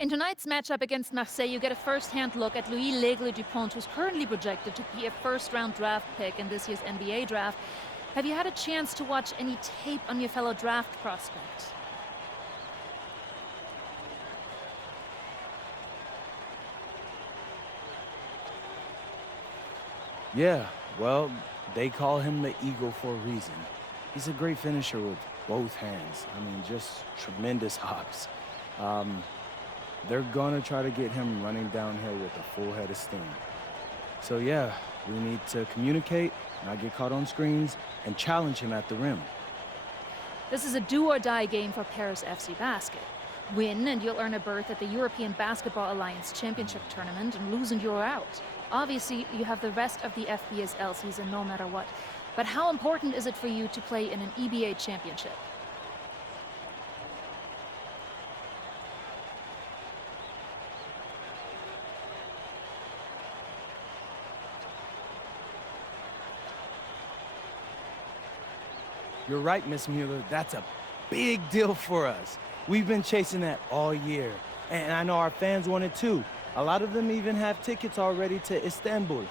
In tonight's matchup against Marseille, you get a first-hand look at Louis L'Aigle Dupont, who's currently projected to be a first-round draft pick in this year's NBA draft. Have you had a chance to watch any tape on your fellow draft prospect? Yeah, well, they call him the Eagle for a reason. He's a great finisher with both hands. I mean, just tremendous hops. They're gonna try to get him running downhill with a full head of steam. So yeah, we need to communicate, not get caught on screens, and challenge him at the rim. This is a do-or-die game for Paris FC Basket. Win and you'll earn a berth at the European Basketball Alliance Championship Tournament, and lose and you're out. Obviously, you have the rest of the FBSL season no matter what. But how important is it for you to play in an EBA championship? You're right, Miss Mueller. That's a big deal for us. We've been chasing that all year. And I know our fans want it too. A lot of them even have tickets already to Istanbul.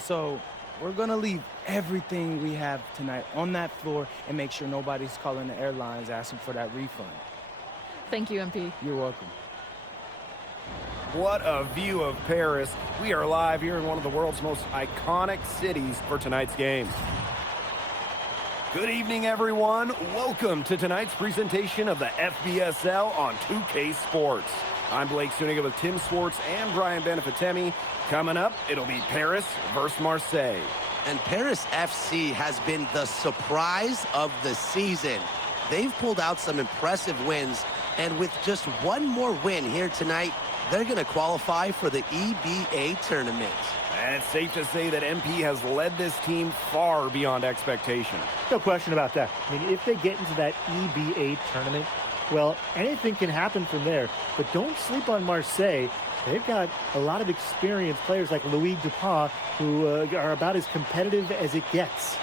So we're gonna leave everything we have tonight on that floor and make sure nobody's calling the airlines asking for that refund. Thank you, MP. You're welcome. What a view of Paris. We are live here in one of the world's most iconic cities for tonight's game. Good evening, everyone. Welcome to tonight's presentation of the FBSL on 2K Sports. I'm Blake Suniga with Tim Swartz and Brian Benefitemi. Coming up, it'll be Paris versus Marseille. And Paris FC has been the surprise of the season. They've pulled out some impressive wins, and with just one more win here tonight, they're going to qualify for the EBA tournament. And it's safe to say that MP has led this team far beyond expectation. No question about that. I mean, if they get into that EBA tournament, well, anything can happen from there. But don't sleep on Marseille. They've got a lot of experienced players like Louis Dupont, who are about as competitive as it gets.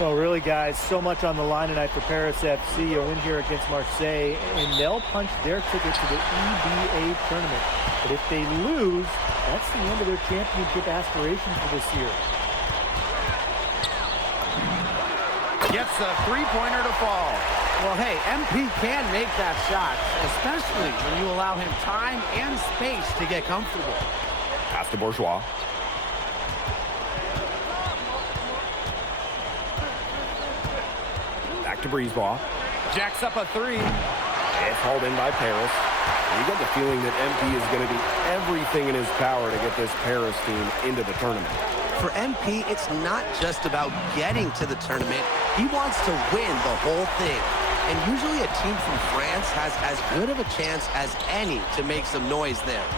Well, really, guys, so much on the line tonight for Paris FC. A win here against Marseille, and they'll punch their ticket to the EBA tournament. But if they lose, that's the end of their championship aspirations for this year. Gets a three-pointer to fall. Well, hey, MP can make that shot, especially when you allow him time and space to get comfortable. Pass to Bourgeois. Back to Brisebois. Jacks up a three. It's hauled in by Paris. And you get the feeling that MP is going to do everything in his power to get this Paris team into the tournament. For MP, it's not just about getting to the tournament. He wants to win the whole thing. And usually a team from France has as good of a chance as any to make some noise there.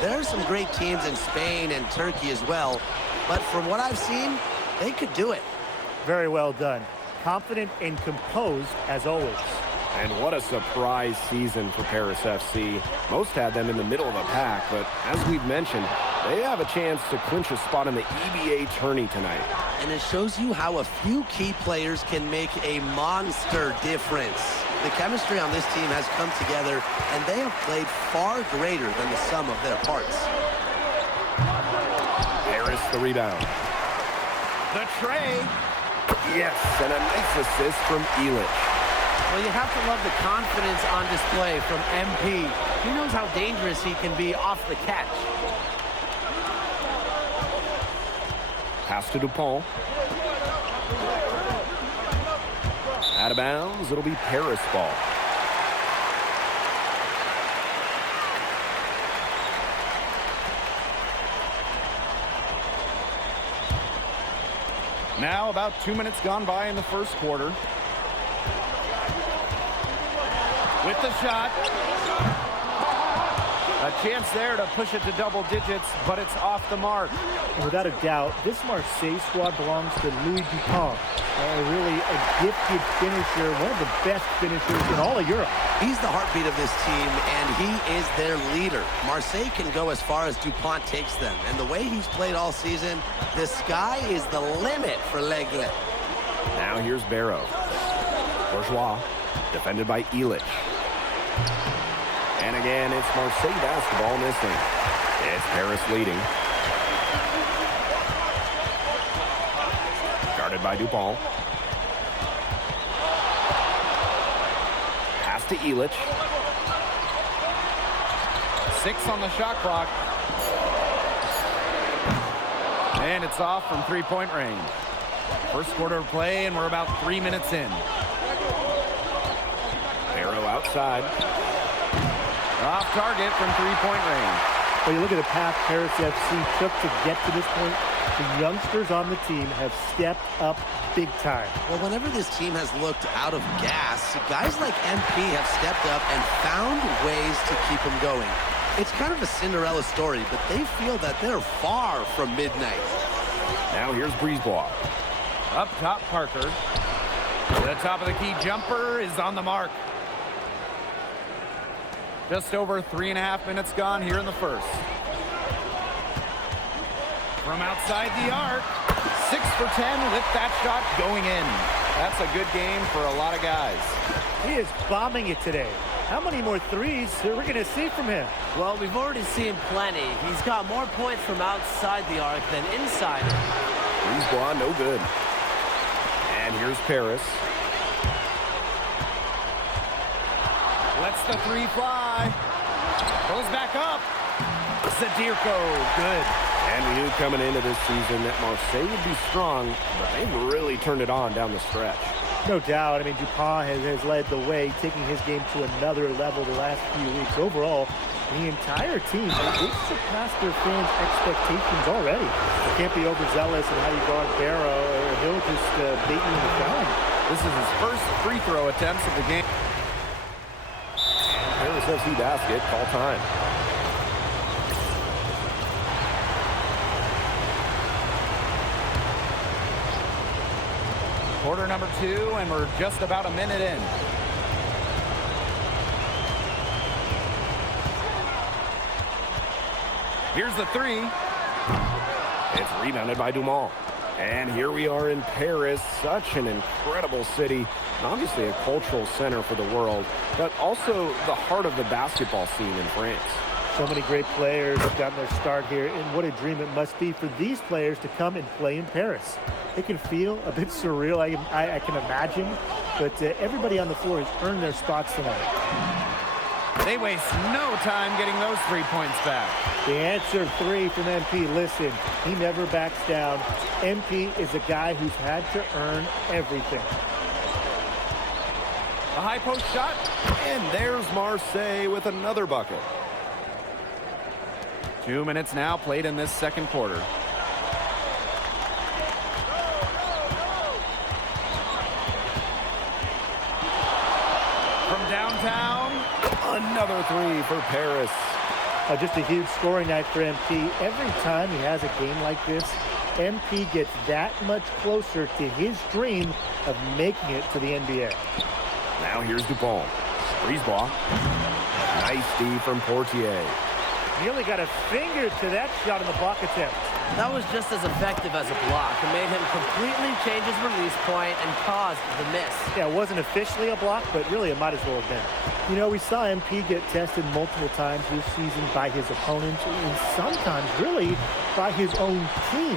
There are some great teams in Spain and Turkey as well, but from what I've seen, they could do it. Very well done. Confident and composed as always. And what a surprise season for Paris FC. Most had them in the middle of the pack, but as we've mentioned, they have a chance to clinch a spot in the EBA tourney tonight. And it shows you how a few key players can make a monster difference. The chemistry on this team has come together, and they have played far greater than the sum of their parts. Paris the rebound. The tray. Yes, and a nice assist from Illich. Well, you have to love the confidence on display from MP. He knows how dangerous he can be off the catch. Pass to Dupont. Out of bounds, it'll be Paris ball. Now about 2 minutes gone by in the first quarter. with the shot. A chance there to push it to double digits, but it's off the mark. And without a doubt, this Marseille squad belongs to Louis Dupont. Really a gifted finisher, one of the best finishers in all of Europe. He's the heartbeat of this team, and he is their leader. Marseille can go as far as Dupont takes them, and the way he's played all season, the sky is the limit for L'Aigle. Now here's Barrow. Bourgeois, defended by Illich. And again, it's Marseille basketball missing. It's Paris leading. Guarded by Dupont. Pass to Illich. 6 on the shot clock. And it's off from three-point range. First quarter of play, and we're about 3 minutes in. Barrow outside. Off target from three-point range. When you look at the path Paris FC took to get to this point, the youngsters on the team have stepped up big time. Well, whenever this team has looked out of gas, guys like MP have stepped up and found ways to keep them going. It's kind of a Cinderella story, but they feel that they're far from midnight. Now here's Brisebois. Up top, Parker. The top of the key jumper is on the mark. Just over 3.5 minutes gone here in the first. From outside the arc, 6 for 10 with that shot going in. That's a good game for a lot of guys. He is bombing it today. How many more threes are we going to see from him? Well, we've already seen plenty. He's got more points from outside the arc than inside it. Brisebois, no good. And here's Paris. Lets the three fly. Goes back up. Zadirko, good. And we knew coming into this season that Marseille would be strong, but they've really turned it on down the stretch. No doubt. I mean, Dupont has led the way, taking his game to another level the last few weeks. Overall, the entire team, they've surpassed their fans' expectations already. You can't be overzealous in how you guard Barrow, or he'll just bait you in the foul. This is his first free throw attempts of the game. Paris FC basket, call time. Quarter number 2, and we're just about a minute in. Here's the three. It's rebounded by Dumont. And here we are in Paris, such an incredible city, and obviously a cultural center for the world, but also the heart of the basketball scene in France. So many great players have gotten their start here, and what a dream it must be for these players to come and play in Paris. It can feel a bit surreal, I can imagine, but everybody on the floor has earned their spots tonight. They waste no time getting those 3 points back. The answer 3 from MP. Listen, he never backs down. MP is a guy who's had to earn everything. A high post shot, and there's Marseille with another bucket. 2 minutes now played in this second quarter. From downtown, another 3 for Paris. Just a huge scoring night for MP. Every time he has a game like this, MP gets that much closer to his dream of making it to the NBA. Now here's Dupont. Brisebois. Nice D from Portier. He only got a finger to that shot in the block attempt. That was just as effective as a block. It made him completely change his release point and caused the miss. Yeah, it wasn't officially a block, but really it might as well have been. You know, we saw MP get tested multiple times this season by his opponents, and sometimes really by his own team.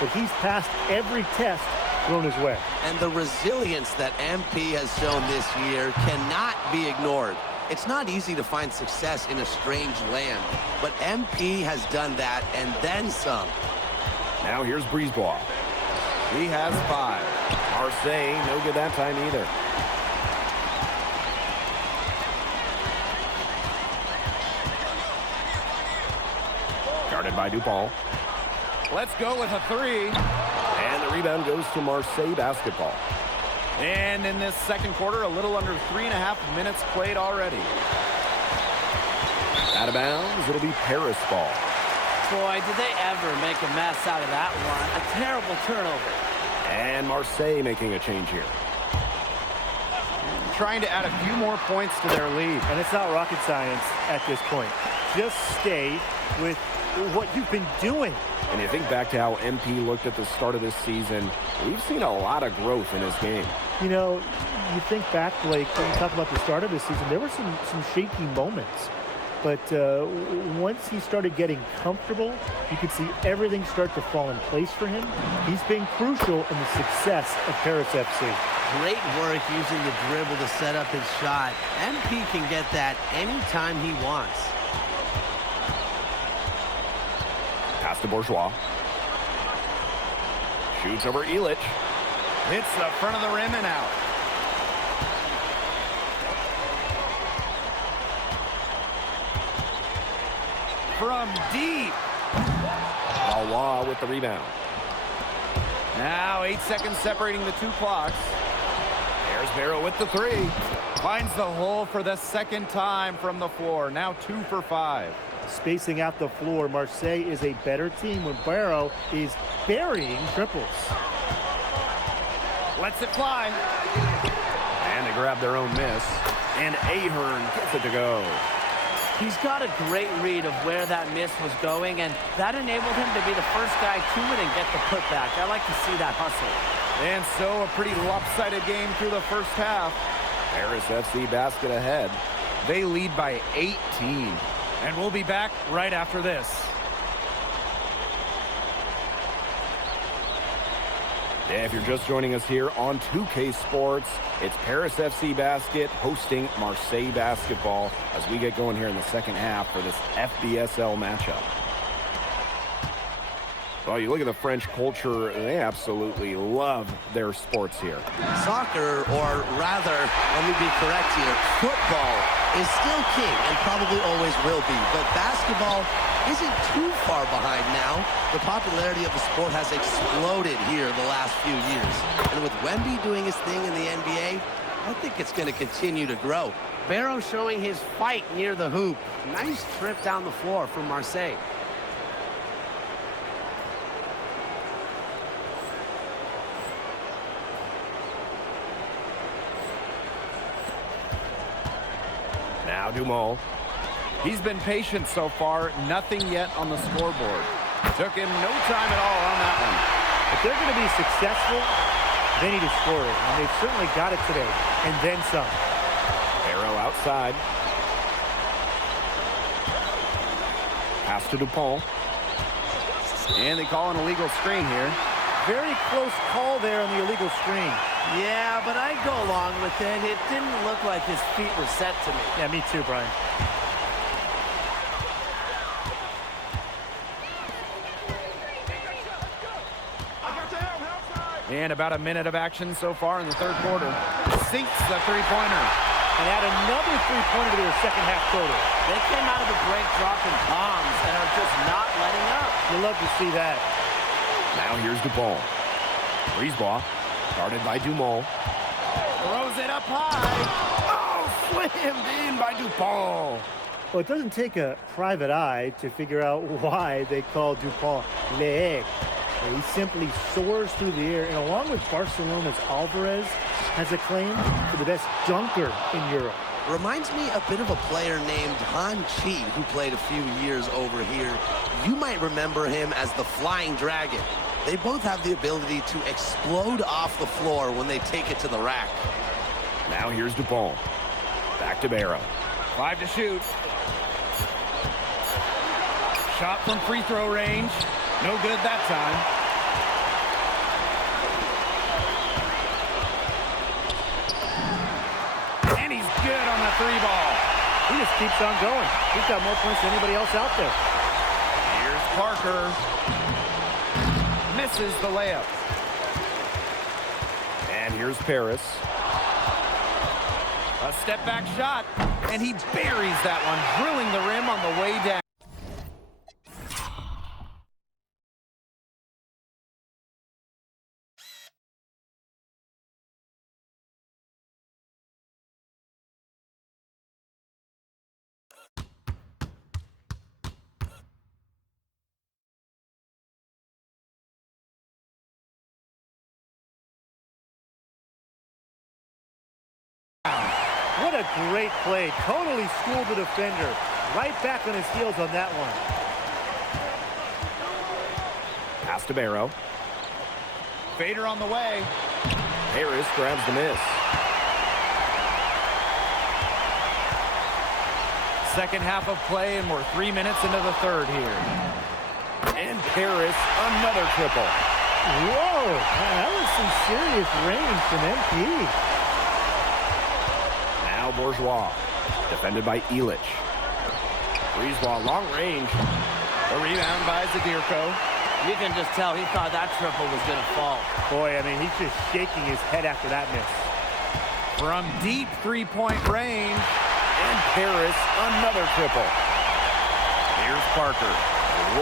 But he's passed every test thrown his way. And the resilience that MP has shown this year cannot be ignored. It's not easy to find success in a strange land, but MP has done that and then some. Now here's Brisebois. He has 5. Marseille, no good that time either. Guarded by Dupont. Let's go with a 3. And the rebound goes to Marseille basketball. And in this second quarter, a little under 3.5 minutes played already. Out of bounds, it'll be Paris ball. Boy, did they ever make a mess out of that one. A terrible turnover. And Marseille making a change here. Trying to add a few more points to their lead. And it's not rocket science at this point. Just stay with what you've been doing. And you think back to how MP looked at the start of this season, we've seen a lot of growth in his game. You know, you think back, Blake, when you talk about the start of this season, there were some shaky moments. But once he started getting comfortable, you could see everything start to fall in place for him. He's been crucial in the success of Paris FC. Great work using the dribble to set up his shot. MP can get that anytime he wants. Pass to Bourgeois. Shoots over Illich. Hits the front of the rim and out. From deep. Valois with the rebound. Now 8 seconds separating the two clocks. There's Barrow with the three. Finds the hole for the second time from the floor. Now 2 for 5. Spacing out the floor, Marseille is a better team when Barrow is burying triples. Lets it fly. And they grab their own miss. And Ahern gets it to go. He's got a great read of where that miss was going, and that enabled him to be the first guy to it and get the putback. I like to see that hustle. And so a pretty lopsided game through the first half. Paris FC basket ahead. They lead by 18. And we'll be back right after this. Yeah, if you're just joining us here on 2K Sports, it's Paris FC Basket hosting Marseille Basketball as we get going here in the second half for this FBSL matchup. Well, you look at the French culture, they absolutely love their sports here. Soccer, or rather, let me be correct here, football is still king and probably always will be, but basketball isn't too far behind now. The popularity of the sport has exploded here the last few years. And with Wemby doing his thing in the NBA, I think it's going to continue to grow. Barrow showing his fight near the hoop. Nice trip down the floor from Marseille. Now Dumont. He's been patient so far. Nothing yet on the scoreboard. Took him no time at all on that one. If they're going to be successful, they need to score it. And they've certainly got it today. And then some. Barrow outside. Pass to Dupont. And they call an illegal screen here. Very close call there on the illegal screen. Yeah, but I'd go along with it. It didn't look like his feet were set to me. Yeah, me too, Brian. And about a minute of action so far in the third quarter. Sinks the three-pointer. And add another three-pointer to their second half total. They came out of the break dropping bombs and are just not letting up. You love to see that. Now here's Dupont. Brisebois, guarded by Dumont. Throws it up high. Oh, slammed in by Dupont. Well, it doesn't take a private eye to figure out why they call Dupont l'aigle. He simply soars through the air, and along with Barcelona's Alvarez, has a claim for the best dunker in Europe. Reminds me a bit of a player named Han Chi, who played a few years over here. You might remember him as the Flying Dragon. They both have the ability to explode off the floor when they take it to the rack. Now here's Dupont. Back to Barrow. 5 to shoot. Shot from free throw range. No good that time. And he's good on the three ball. He just keeps on going. He's got more points than anybody else out there. Here's Parker. Misses the layup. And here's Paris. A step back shot. And he buries that one, drilling the rim on the way down. a great play. Totally schooled the defender. Right back on his heels on that one. Pass to Barrow. Fader on the way. Harris grabs the miss. Second half of play, and we're 3 minutes into the third here. And Paris, another triple. Whoa, man, that was some serious range from MP. Now Bourgeois, defended by Elich. Brisebois, long range. The rebound by Zadirko. You can just tell he thought that triple was going to fall. Boy, I mean, he's just shaking his head after that miss. From deep three-point range. And Paris, another triple. Here's Parker.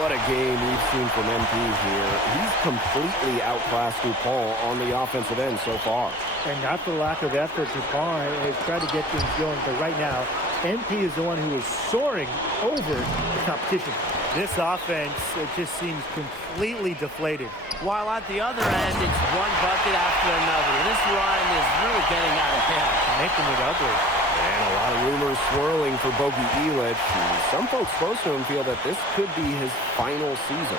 What a game we've seen from MP here. He's completely outclassed Dupont on the offensive end so far. And not for lack of effort, Dupont has tried to get things going, but right now, MP is the one who is soaring over the competition. This offense, it just seems completely deflated. While at the other end, it's one bucket after another. This run is really getting out of hand. Making it ugly. And a lot of rumors swirling for Bogey Elich. Some folks close to him feel that this could be his final season.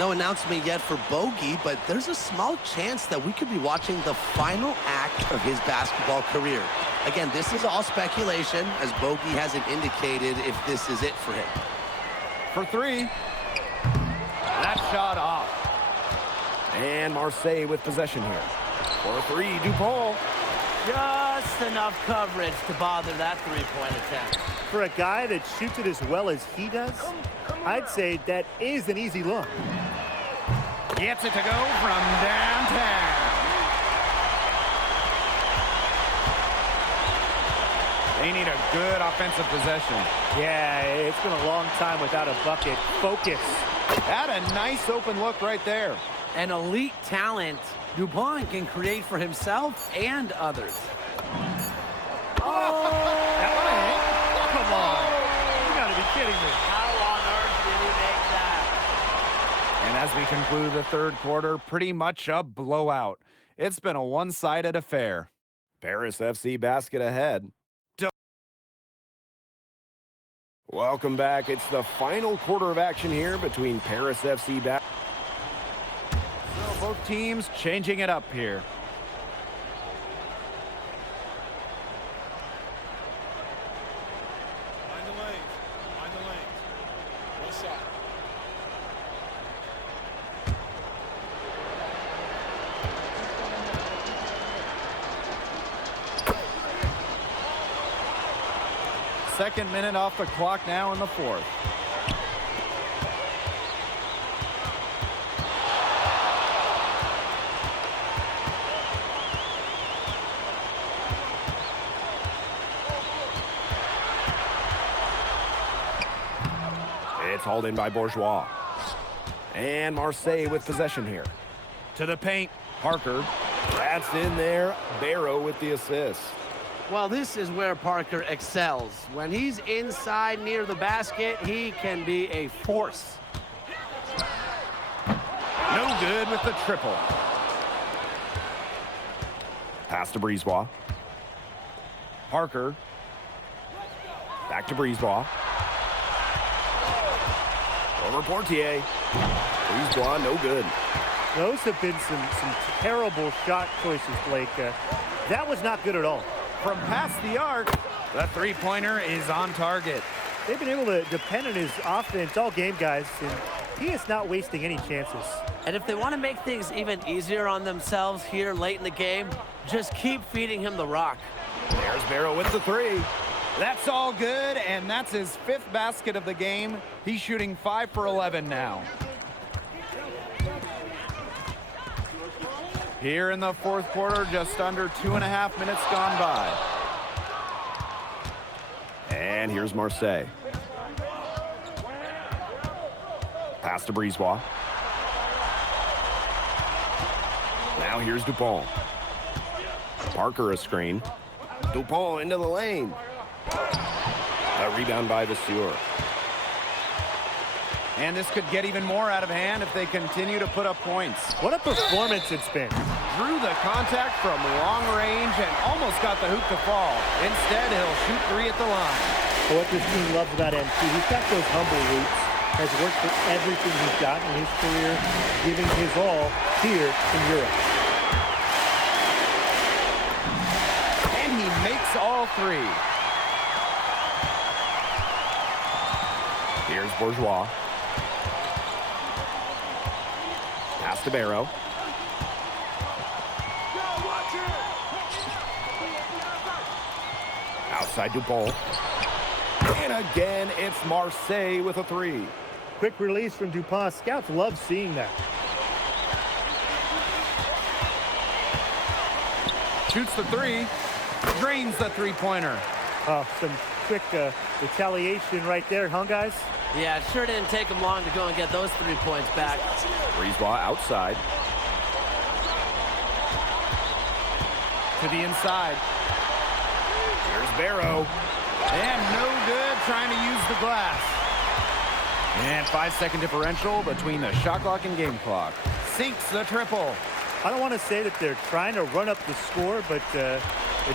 No announcement yet for Bogey, but there's a small chance that we could be watching the final act of his basketball career. Again, this is all speculation, as Bogey hasn't indicated if this is it for him. For three. That shot off. And Marseille with possession here. For three, Dupont. Just enough coverage to bother that three-point attempt. For a guy that shoots it as well as he does, I'd say that is an easy look. Gets it to go from downtown. They need a good offensive possession. Yeah, it's been a long time without a bucket. Focus. Had a nice open look right there. An elite talent, Dupont can create for himself and others. Oh! Come on. You gotta be kidding me. How on earth did he make that? And as we conclude the third quarter, pretty much a blowout. It's been a one-sided affair. Paris FC basket ahead. Welcome back. It's the final quarter of action here between Paris FC So both teams changing it up here. Find the lanes. Find the lanes. One side. Second minute off the clock now in the fourth. It's hauled in by Bourgeois. And Marseille with possession here. To the paint. Parker. That's in there. Barrow with the assist. Well, this is where Parker excels. When he's inside near the basket, he can be a force. No good with the triple. Pass to Brisebois. Parker. Back to Brisebois. Over Portier. Brisebois, no good. Those have been some terrible shot choices, Blake. That was not good at all. From past the arc, the three-pointer is on target. They've been able to depend on his offense all game, guys, and he is not wasting any chances. And if they want to make things even easier on themselves here late in the game, just keep feeding him the rock. There's Barrow with the three. That's all good, and that's his fifth basket of the game. He's shooting 5 for 11 now. Here in the fourth quarter, just under 2.5 minutes gone by. And here's Marseille. Pass to Brisebois. Now here's Dupont. Parker a screen. Dupont into the lane. A rebound by Vasseur. And this could get even more out of hand if they continue to put up points. What a performance it's been. drew the contact from long range and almost got the hoop to fall. Instead, he'll shoot 3 at the line. Well, what this team loves about MP, he's got those humble roots, has worked for everything he's got in his career, giving his all here in Europe. And he makes all 3. Here's Bourgeois. Pass to Barrow. Outside Dupont. And again, it's Marseille with a 3. Quick release from DuPont. Scouts love seeing that. Shoots the 3. Drains the three-pointer. Some quick retaliation right there, huh, guys? Yeah, it sure didn't take him long to go and get those 3 points back. Brisebois outside. To the inside. Here's Barrow. And no good trying to use the glass. And 5-second differential between the shot clock and game clock. Sinks the triple. I don't want to say that they're trying to run up the score, but they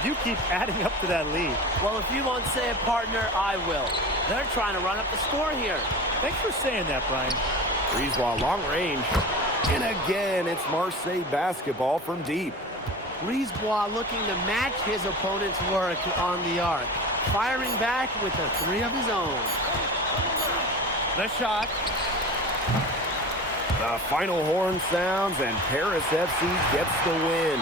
do keep adding up to that lead. Well, if you won't say it, partner, I will. They're trying to run up the score here. Thanks for saying that, Brian. Brisebois long range. And again, it's Marseille basketball from deep. Brisebois looking to match his opponent's work on the arc. Firing back with a 3 of his own. The shot. The final horn sounds, and Paris FC gets the win.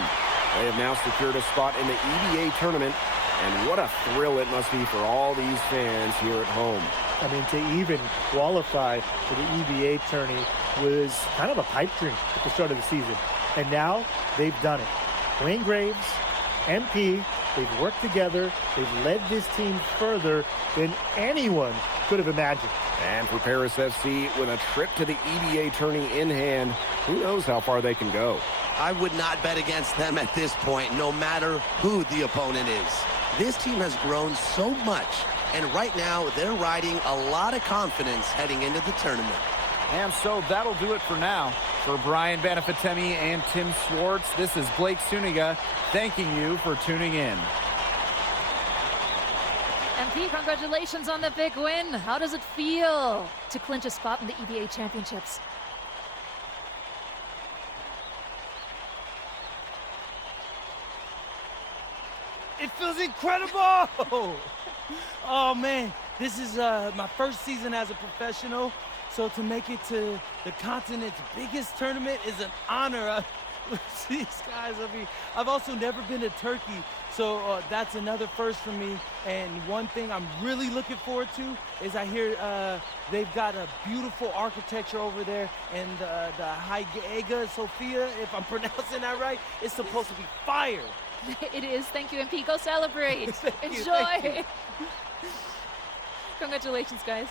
They have now secured a spot in the EBA tournament, and what a thrill it must be for all these fans here at home. I mean, to even qualify for the EBA tourney was kind of a pipe dream at the start of the season. And now they've done it. Wayne Graves, MP, they've worked together. They've led this team further than anyone could have imagined. And for Paris FC, with a trip to the EBA tourney in hand, who knows how far they can go. I would not bet against them at this point, no matter who the opponent is. This team has grown so much, and right now they're riding a lot of confidence heading into the tournament. And so that'll do it for now. For Brian Banafitemi and Tim Swartz, this is Blake Suniga thanking you for tuning in. MP, congratulations on the big win. How does it feel to clinch a spot in the EBA championships? It feels incredible! Oh man, this is my first season as a professional, so to make it to the continent's biggest tournament is an honor. These guys, I mean, I've also never been to Turkey, so that's another first for me. And one thing I'm really looking forward to is I hear they've got a beautiful architecture over there, and the Hagia Sophia, if I'm pronouncing that right, is supposed to be fire. It is. Thank you, MP. Go celebrate. Thank you, Enjoy. thank you. Congratulations, guys.